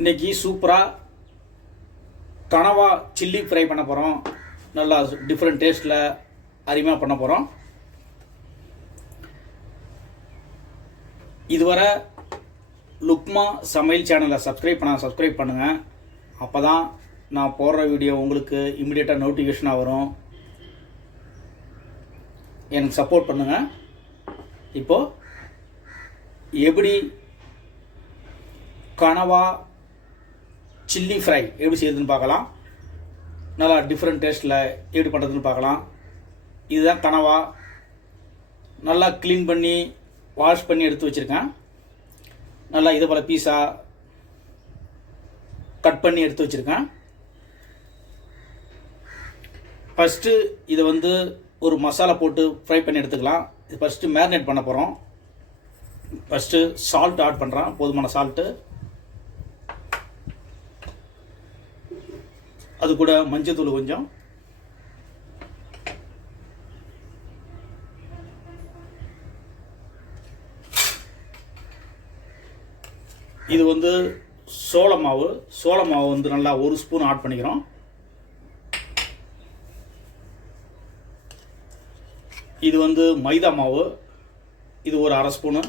இன்றைக்கி சூப்பராக கனவா சில்லி ஃப்ரை பண்ண போகிறோம். நல்லா டிஃப்ரெண்ட் டேஸ்ட்டில் அருமையாக பண்ண போகிறோம். இதுவரை லுக்மா சமையல் சேனலை சப்ஸ்கிரைப் பண்ணுங்கள். அப்போ தான் நான் போடுற வீடியோ உங்களுக்கு இமிடியேட்டாக நோட்டிஃபிகேஷனாக வரும். எனக்கு சப்போர்ட் பண்ணுங்கள். இப்போது எப்படி கனவா சில்லி ஃப்ரை எப்படி செய்யுதுன்னு பார்க்கலாம். நல்லா டிஃப்ரெண்ட் டேஸ்ட்டில் எப்படி பண்ணுறதுன்னு பார்க்கலாம். இதுதான் கனவா. நல்லா க்ளீன் பண்ணி வாஷ் பண்ணி எடுத்து வச்சுருக்கேன். நல்லா இது போல் பீஸாக கட் பண்ணி எடுத்து வச்சுருக்கேன். ஃபஸ்ட்டு இதை ஒரு மசாலா போட்டு ஃப்ரை பண்ணி எடுத்துக்கலாம். இது ஃபஸ்ட்டு மேரினேட் பண்ண போகிறோம். ஃபஸ்ட்டு சால்ட் ஆட் பண்ணுறேன். போதுமான சால்ட்டு. அது கூட மஞ்சத்தூள் கொஞ்சம், இது சோள மாவு நல்லா 1 ஸ்பூன் ஆட் பண்ணிக்கிறோம். இது மைதா மாவு, இது ஒரு 1/2 ஸ்பூனு.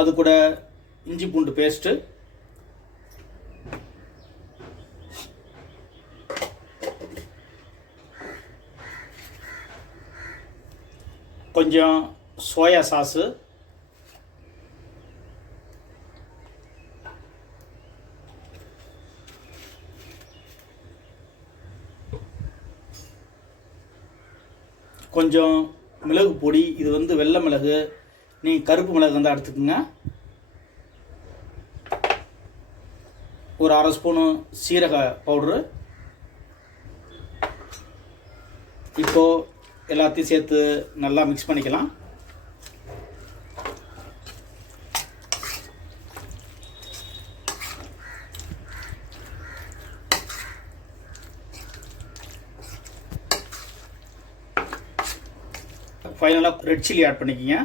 அது கூட இஞ்சி பூண்டு பேஸ்ட்டு, கொஞ்சம் சோயா சாஸு, கொஞ்சம் மிளகு பொடி. இது வெள்ளை மிளகு, நீங்கள் கருப்பு மிளகு இருந்தால் எடுத்துக்கோங்க. ஒரு 1/2 ஸ்பூனு சீரக பவுட்ரு. இப்போது எல்லாத்தையும் சேர்த்து நல்லா மிக்ஸ் பண்ணிக்கலாம். ஃபைனலாக ரெட் சில்லி ஆட் பண்ணிக்கிங்க.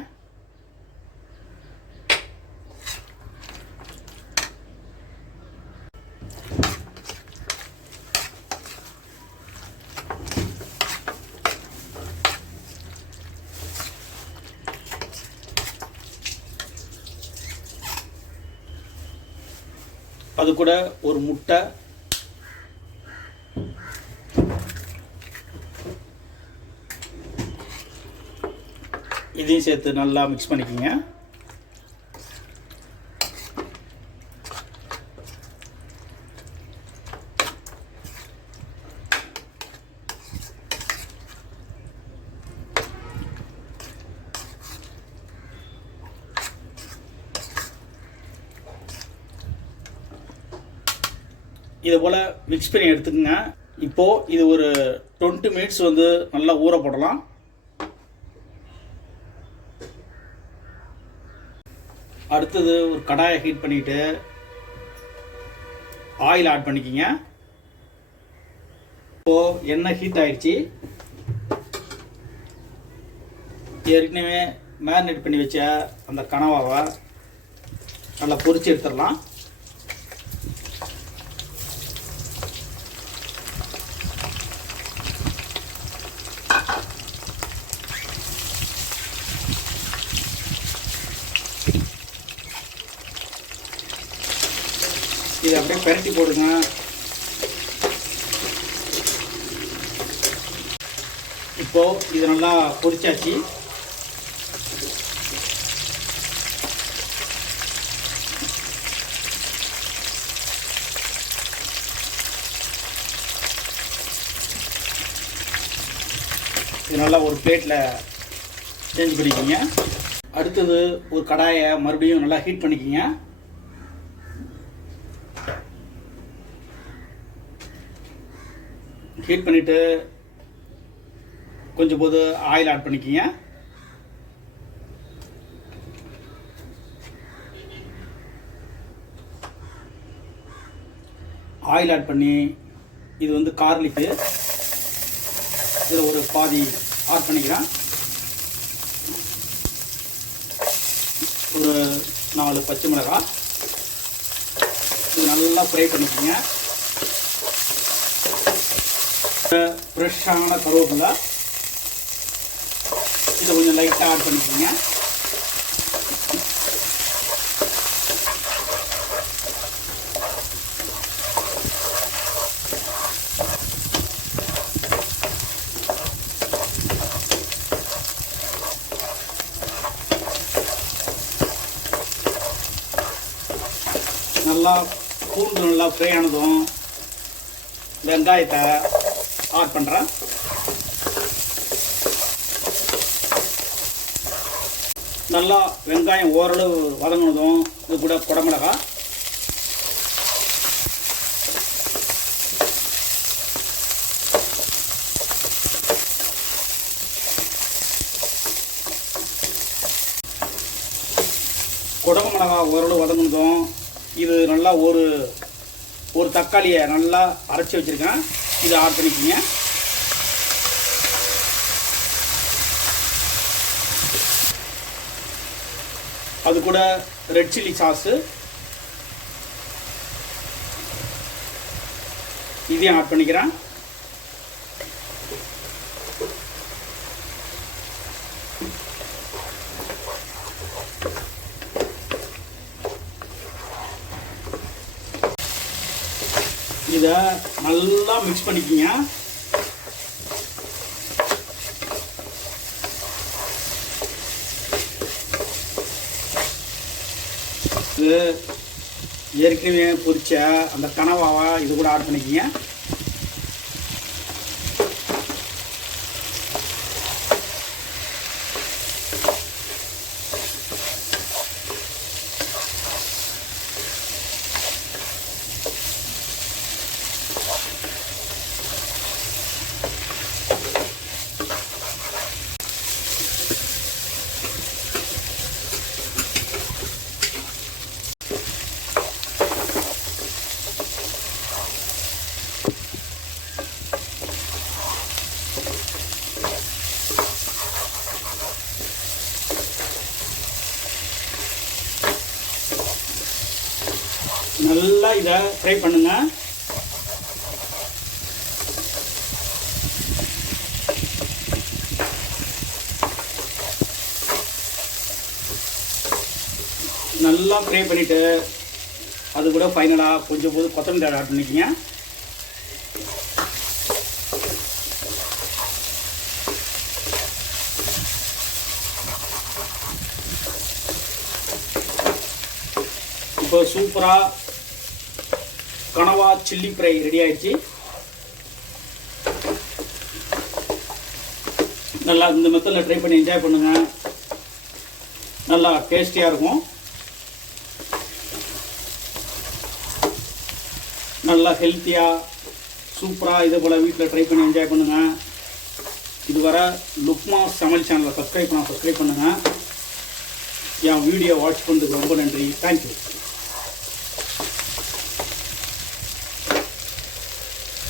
அது கூட ஒரு முட்டை, இதையும் சேர்த்து நல்லா மிக்ஸ் பண்ணிக்கோங்க. இதை போல் மிக்ஸ் பண்ணி எடுத்துக்கோங்க. இப்போது இது ஒரு 20 மினிட்ஸ் நல்லா ஊற போடலாம். அடுத்தது ஒரு கடாயை ஹீட் பண்ணிவிட்டு ஆயில் ஆட் பண்ணிக்கிங்க. இப்போது எண்ணெய் ஹீட் ஆகிடுச்சு. ஏற்கனவே மேரினேட் பண்ணி வச்ச அந்த கனவாவை நல்லா பொரிச்சு எடுத்துடலாம். இதை அப்படியே பெரட்டி போடுங்க. இப்போது இது நல்லா பொரிச்சாச்சு. இது நல்லா ஒரு பிளேட்டில் சேஞ்ச் பண்ணிக்கிங்க. அடுத்தது ஒரு கடாயை மறுபடியும் நல்லா ஹீட் பண்ணிக்கிங்க. ஹீட் பண்ணிவிட்டு கொஞ்சம் போது ஆயில் ஆட் பண்ணிக்கிங்க. ஆயில் ஆட் பண்ணி இது கார்லிக்கு இதில் ஒரு பாதி ஆட் பண்ணிக்கிறேன். ஒரு 4 பச்சை மிளகாய். இது நல்லா ஃப்ரை பண்ணிக்கோங்க. ஃப்ரெஷ்ஷான கருவேப்பிலை இதை கொஞ்சம் லைட்டாக ஆட் பண்ணிக்கோங்க. நல்லா பூண்டு நல்லா ஃப்ரை ஆனதும் வெங்காயத்தை ஆட் பண்ணுறேன். நல்லா வெங்காயம் ஓரளவு வதங்கினதும் இது கூட குடமிளகாய், குடமிளகாய் ஓரளவு வதங்கினதும் இது நல்லா ஒரு தக்காளியை நல்லா அரைச்சி வச்சுருக்கேன், இதை ஆட் பண்ணிக்கோங்க. அது கூட ரெட் சில்லி சாஸு இதையும் ஆட் பண்ணிக்கிறேன். இதை நல்லா மிக்ஸ் பண்ணிக்கோங்க. இது ஏற்கனவே பொரிச்ச அந்த கனவாவை இது கூட ஆட் பண்ணிக்கோங்க. நல்லா இதை ஃப்ரை பண்ணுங்க. நல்லா ஃப்ரை பண்ணிவிட்டு அது கூட ஃபைனலாக கொஞ்சம் கொத்தமல்லி ஆட் பண்ணிக்கோங்க. இப்போ சூப்பராக கனவா சில்லி ஃப்ரை ரெடி ஆயிடுச்சு. நல்லா இந்த மெத்தடில் ட்ரை பண்ணி என்ஜாய் பண்ணுங்கள். நல்லா டேஸ்டியாக இருக்கும். நல்லா ஹெல்த்தியாக சூப்பராக இதே போல் வீட்டில் ட்ரை பண்ணி என்ஜாய் பண்ணுங்கள். இதுவரை லுக்மா சமையல் சேனலை சப்ஸ்கிரைப் பண்ணுங்கள். என் வீடியோ வாட்ச் பண்ணுறதுக்கு ரொம்ப நன்றி. தேங்க்யூ.